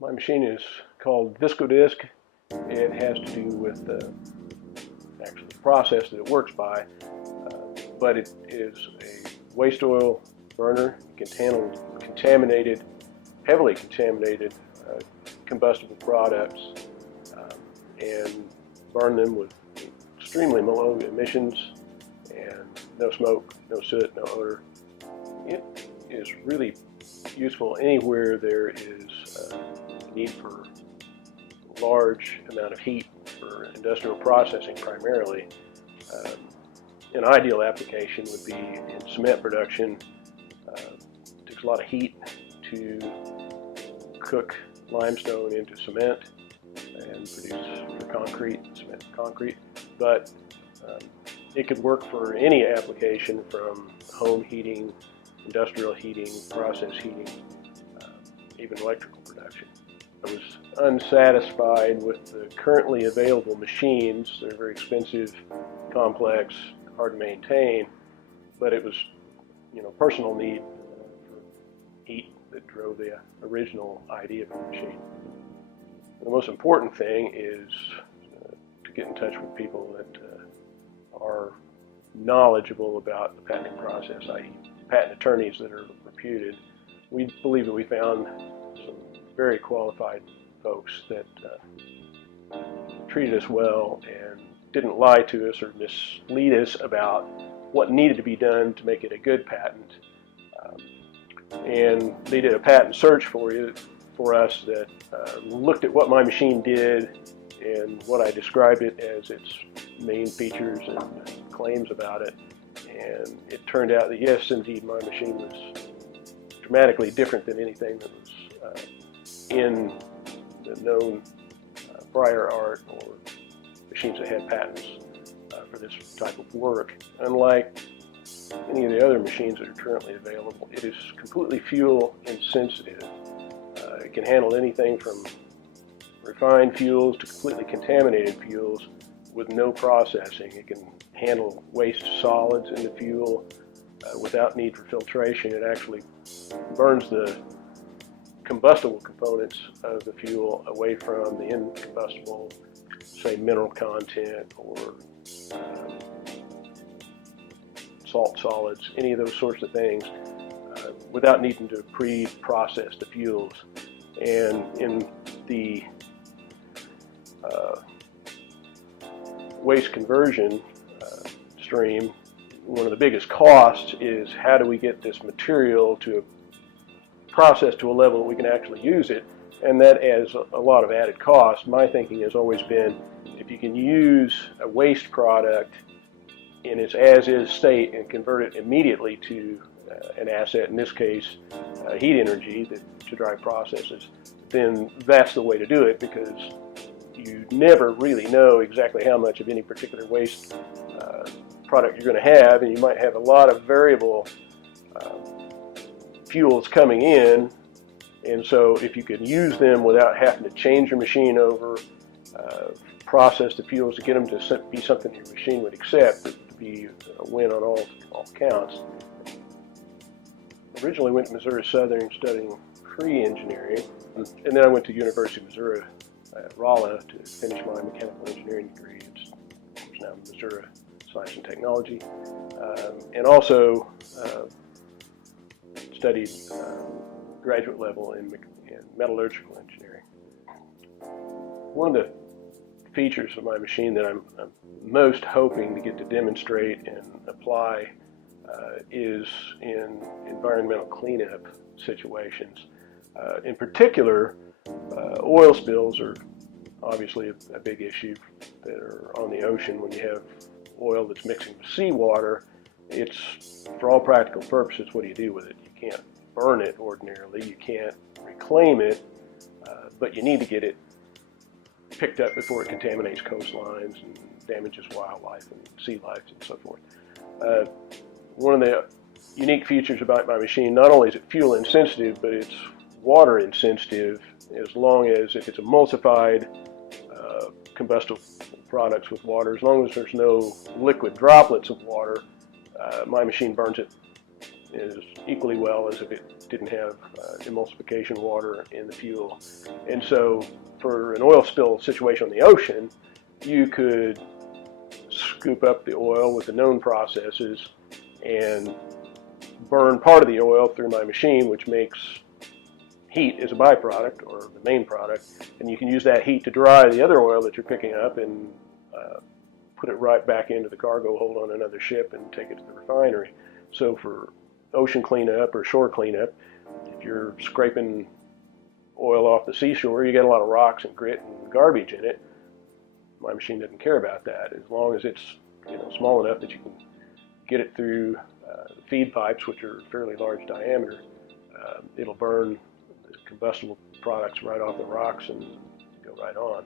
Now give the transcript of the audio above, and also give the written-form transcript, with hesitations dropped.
My machine is called ViscoDisc. It has to do with actually the process that it works by, but it is a waste oil burner. It can handle contaminated, heavily contaminated combustible products and burn them with extremely low emissions and no smoke, no soot, no odor. It is really useful anywhere there is a need for large amount of heat for industrial processing primarily. An ideal application would be in cement production. It takes a lot of heat to cook limestone into cement and produce for concrete, cement and concrete, but it could work for any application from home heating, industrial heating, process heating, even electrical production. I was unsatisfied with the currently available machines. They're very expensive, complex, hard to maintain, but it was, personal need for heat that drove the original idea for the machine. The most important thing is to get in touch with people that are knowledgeable about the patenting process, i.e. patent attorneys that are reputed. We believe that we found some very qualified folks that treated us well and didn't lie to us or mislead us about what needed to be done to make it a good patent. And they did a patent search for us that looked at what my machine did and what I described it as its main features and claims about it. And it turned out that yes, indeed, my machine was dramatically different than anything that was in the known prior art or machines that had patents for this type of work. Unlike any of the other machines that are currently available, it is completely fuel insensitive. It can handle anything from refined fuels to completely contaminated fuels with no processing. It can handle waste solids in the fuel without need for filtration. It actually burns the combustible components of the fuel away from the incombustible, say mineral content or salt solids, any of those sorts of things, without needing to pre-process the fuels. And in the waste conversion stream, one of the biggest costs is how do we get this material to process to a level that we can actually use it, and that adds a lot of added cost. My thinking has always been if you can use a waste product in its as-is state and convert it immediately to an asset, in this case heat energy to drive processes, then that's the way to do it, because you never really know exactly how much of any particular waste product you're going to have, and you might have a lot of variable fuels coming in, and so if you can use them without having to change your machine over, process the fuels to get them to be something your machine would accept, to be a win on all counts. Originally went to Missouri Southern studying pre-engineering, and then I went to University of Missouri at Rolla to finish my mechanical engineering degree. It's of course now Missouri Science and Technology, and also studied graduate level in metallurgical engineering. One of the features of my machine that I'm most hoping to get to demonstrate and apply is in environmental cleanup situations. In particular, oil spills are obviously a big issue that are on the ocean. When you have oil that's mixing with seawater, it's, for all practical purposes, what do you do with it? You can't burn it ordinarily, you can't reclaim it, but you need to get it picked up before it contaminates coastlines and damages wildlife and sea life and so forth. One of the unique features about my machine, not only is it fuel insensitive, but it's water insensitive, as long as if it's emulsified combustible products with water, as long as there's no liquid droplets of water, my machine burns it as equally well as if it didn't have emulsification water in the fuel. And so for an oil spill situation on the ocean, you could scoop up the oil with the known processes and burn part of the oil through my machine, which makes heat as a byproduct or the main product, and you can use that heat to dry the other oil that you're picking up and put it right back into the cargo hold on another ship and take it to the refinery. So for ocean cleanup or shore cleanup, if you're scraping oil off the seashore, you get a lot of rocks and grit and garbage in it. My machine doesn't care about that as long as it's small enough that you can get it through the feed pipes, which are fairly large diameter. It'll burn the combustible products right off the rocks and go right on.